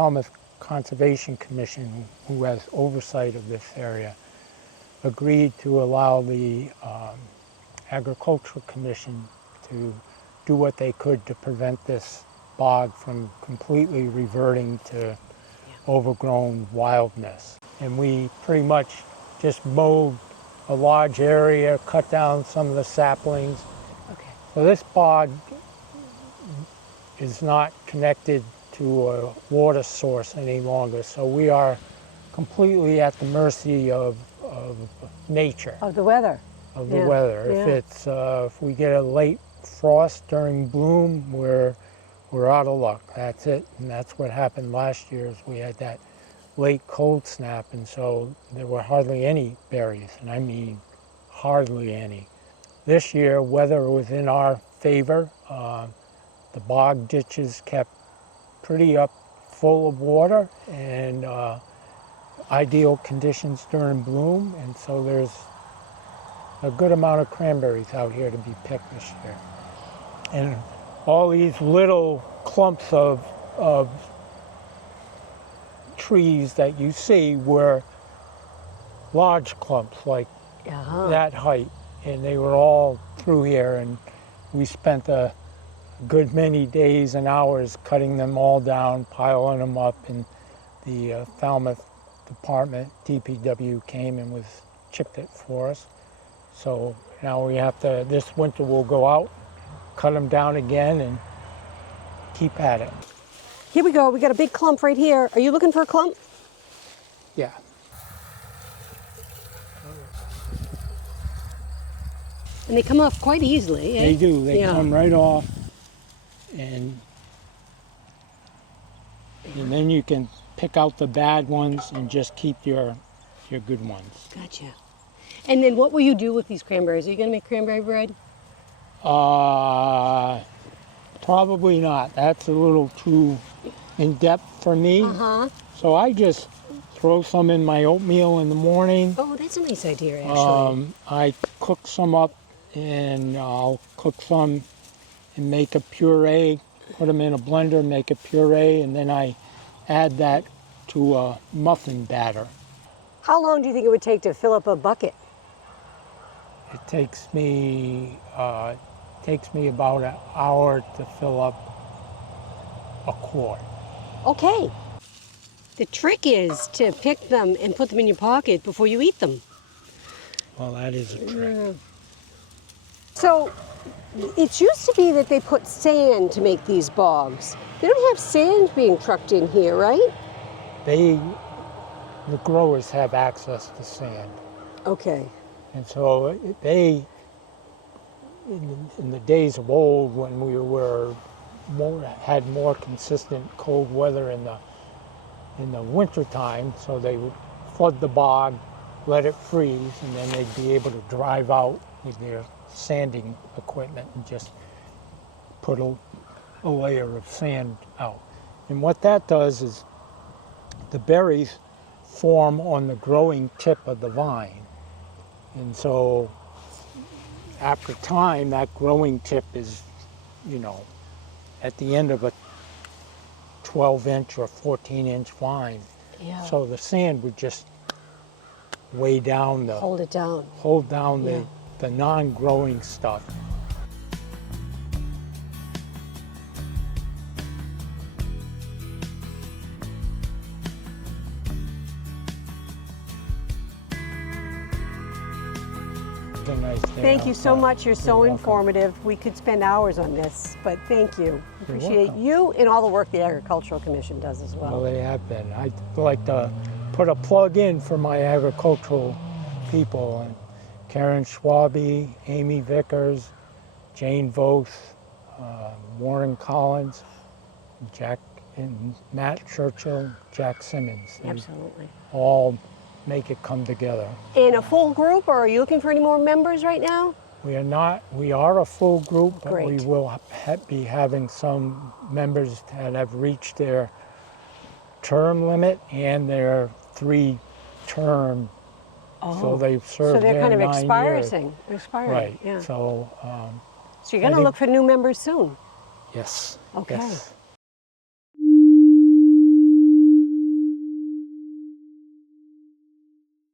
Falmouth Conservation Commission, who has oversight of this area, agreed to allow the Agricultural Commission to do what they could to prevent this bog from completely reverting to overgrown wildness. And we pretty much just mowed a large area, cut down some of the saplings. Okay. So this bog is not connected to a water source any longer. So we are completely at the mercy of nature. Of the weather. Of the weather. Yeah. If we get a late frost during bloom, we're out of luck. That's it. And that's what happened last year, is we had that late cold snap, and so there were hardly any berries, and I mean hardly any. This year, weather was in our favor. The bog ditches kept pretty up full of water, and ideal conditions during bloom, and so there's a good amount of cranberries out here to be picked this year. And all these little clumps of trees that you see were large clumps, like that height, and they were all through here, and we spent a good many days and hours cutting them all down, piling them up, and the Falmouth Department, DPW, came and chipped it for us. So now we have to, this winter we'll go out, cut them down again, and keep at it. Here we go. We got a big clump right here. Are you looking for a clump? Yeah. And they come off quite easily, eh? They do. They come right off, and then you can pick out the bad ones and just keep your good ones. Gotcha. And then what will you do with these cranberries? Are you going to make cranberry bread? Probably not. That's a little too in-depth for me. So I just throw some in my oatmeal in the morning. Oh, that's a nice idea, actually. I cook some up, and I'll cook some and make a puree, put them in a blender, make a puree, and then I add that to a muffin batter. How long do you think it would take to fill up a bucket? It takes me about an hour to fill up a quart. Okay. The trick is to pick them and put them in your pocket before you eat them. Well, that is a trick. So it used to be that they put sand to make these bogs. They don't have sand being trucked in here, right? The growers have access to sand. Okay. And so they, in the days of old, when we had more consistent cold weather in the winter time, so they would flood the bog, let it freeze, and then they'd be able to drive out with their sanding equipment and just put a layer of sand out. And what that does is the berries form on the growing tip of the vine. And so after time, that growing tip is, at the end of a 12-inch or 14-inch vine. Yeah. So the sand would just weigh down hold it down. Hold down the non-growing stuff. Nice day. Thank you so much. You're so informative. We could spend hours on this, but thank you. Appreciate you and all the work the Agricultural Commission does as well. Well, they have been. I'd like to put a plug in for my agricultural people, and Karen Schwabe, Amy Vickers, Jane Voth, Warren Collins, Jack and Matt Churchill, Jack Simmons. Absolutely. All make it come together. In a full group, or are you looking for any more members right now? We are not. We are a full group, but Great. we will be having some members that have reached their term limit and their 3-term. So they've served So they're their kind of 9 expiring. years. Expiring. Right. Yeah. So you're going to look for new members soon. Yes. Okay. Yes.